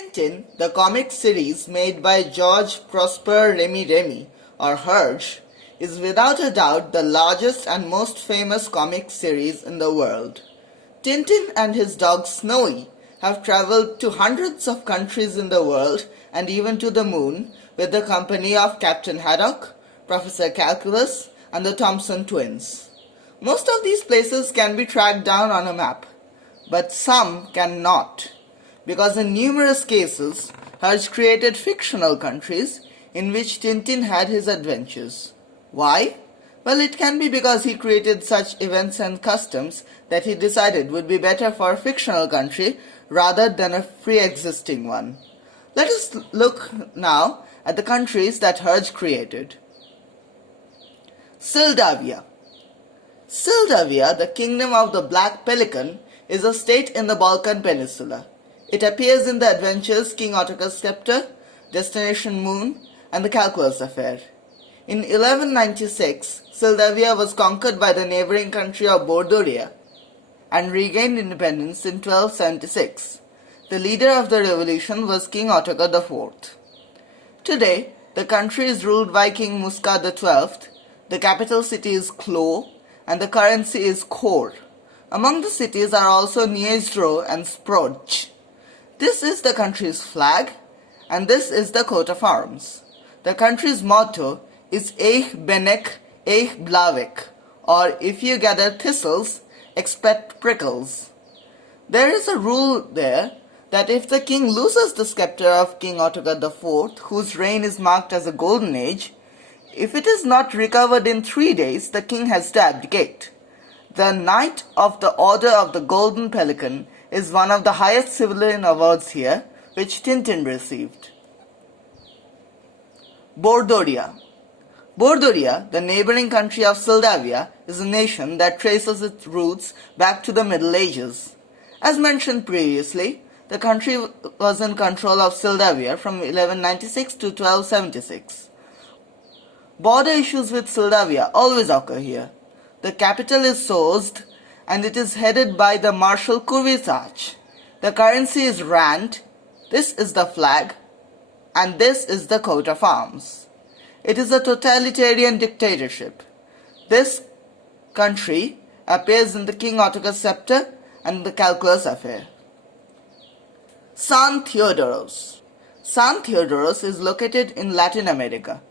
Tintin, the comic series made by George Prosper Remy or Hergé, is without a doubt the largest and most famous comic series in the world. Tintin and his dog Snowy have traveled to hundreds of countries in the world and even to the moon with the company of Captain Haddock, Professor Calculus, and the Thompson twins. Most of these places can be tracked down on a map, but some cannot, because in numerous cases, Hergé created fictional countries in which Tintin had his adventures. Why? Well, it can be because he created such events and customs that he decided would be better for a fictional country rather than a pre-existing one. Let us look now at the countries that Hergé created. Syldavia. Syldavia, the kingdom of the Black Pelican, is a state in the Balkan Peninsula. It appears in the adventures King Ottokar's Scepter, Destination Moon, and the Calculus Affair. In 1196, Syldavia was conquered by the neighboring country of Bordoria and regained independence in 1276. The leader of the revolution was King Ottokar IV. Today, the country is ruled by King Muska XII, the capital city is Klo, and the currency is Khor. Among the cities are also Gniezno and Sproj. This is the country's flag, and this is the coat of arms. The country's motto is Eich Benek, Eich Blavik, or if you gather thistles, expect prickles. There is a rule there that if the king loses the scepter of King Ottokar IV, whose reign is marked as a golden age, if it is not recovered in 3 days, the king has to abdicate. The Knight of the Order of the Golden Pelican is one of the highest civilian awards here, which Tintin received. Bordoria. Bordoria, the neighboring country of Syldavia, is a nation that traces its roots back to the Middle Ages. As mentioned previously, the country was in control of Syldavia from 1196 to 1276. Border issues with Syldavia always occur here. The capital is Soest, and it is headed by the Marshal Kurvisach. The currency is rand, this is the flag, and this is the coat of arms. It is a totalitarian dictatorship. This country appears in the King Ottokar's Scepter and the Calculus Affair. San Theodoros. San Theodoros is located in Latin America.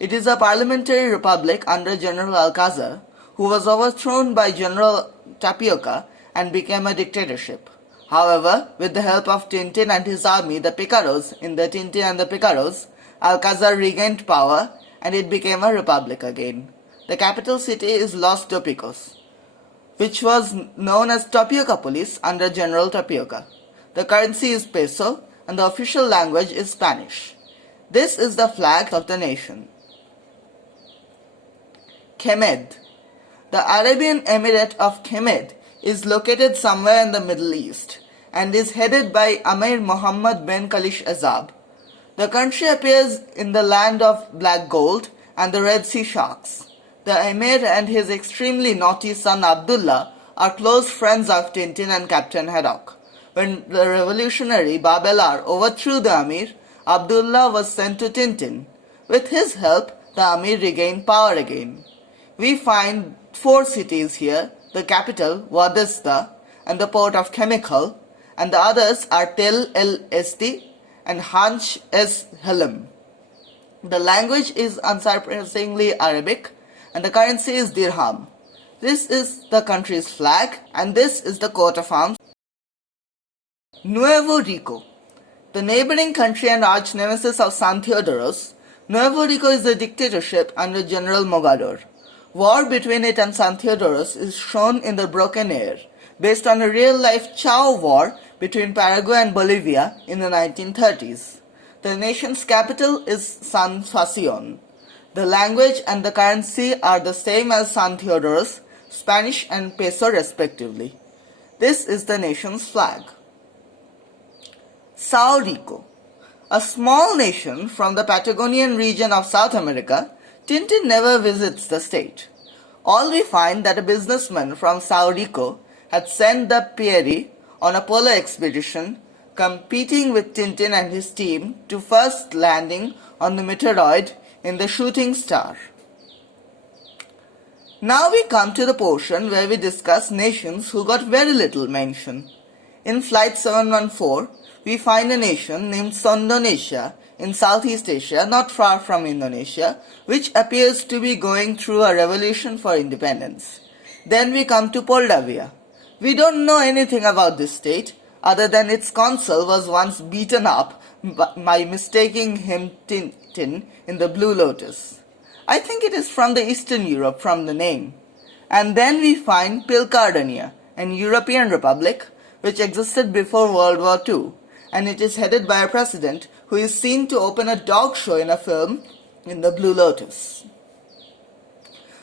It is a parliamentary republic under General Alcazar, who was overthrown by General Tapioca and became a dictatorship. However, with the help of Tintin and his army, the Picaros, in the Tintin and the Picaros, Alcazar regained power and it became a republic again. The capital city is Los Topicos, which was known as Tapiocapolis under General Tapioca. The currency is peso and the official language is Spanish. This is the flag of the nation. Kemed. The Arabian Emirate of Kemed is located somewhere in the Middle East and is headed by Amir Muhammad bin Kalish Azab. The country appears in the land of black gold and the Red Sea sharks. The Emir and his extremely naughty son Abdullah are close friends of Tintin and Captain Haddock. When the revolutionary Babelar overthrew the Amir, Abdullah was sent to Tintin. With his help, the Amir regained power again. We find 4 cities here, the capital, Wadista, and the port of Chemical, and the others are Tel El Esti and Hanch Es Helm. The language is unsurprisingly Arabic, and the currency is dirham. This is the country's flag, and this is the coat of arms. Nuevo Rico. The neighboring country and arch nemesis of San Theodoros, Nuevo Rico is a dictatorship under General Mogador. War between it and San Theodoros is shown in The Broken Air, based on a real-life Chow War between Paraguay and Bolivia in the 1930s. The nation's capital is San Facion. The language and the currency are the same as San Theodoros, Spanish and peso respectively. This is the nation's flag. Sao Rico. A small nation from the Patagonian region of South America, Tintin never visits the state. All we find that a businessman from Sao Rico had sent the Pieri on a polar expedition competing with Tintin and his team to first landing on the meteoroid in the shooting star. Now we come to the portion where we discuss nations who got very little mention. In Flight 714, we find a nation named Sondonesia in Southeast Asia, not far from Indonesia, which appears to be going through a revolution for independence. Then we come to Moldavia. We don't know anything about this state, other than its consul was once beaten up by mistaking him Tintin in the Blue Lotus. I think it is from the Eastern Europe from the name. And then we find Pilkardania, an European republic which existed before World War II, and it is headed by a president who is seen to open a dog show in a film in the Blue Lotus.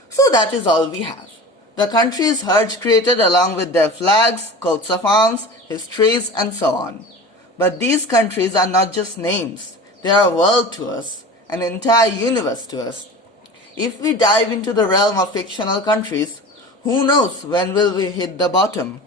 So that is all we have. The countries Herge created along with their flags, coats of arms, histories and so on. But these countries are not just names, they are a world to us, an entire universe to us. If we dive into the realm of fictional countries, who knows when will we hit the bottom?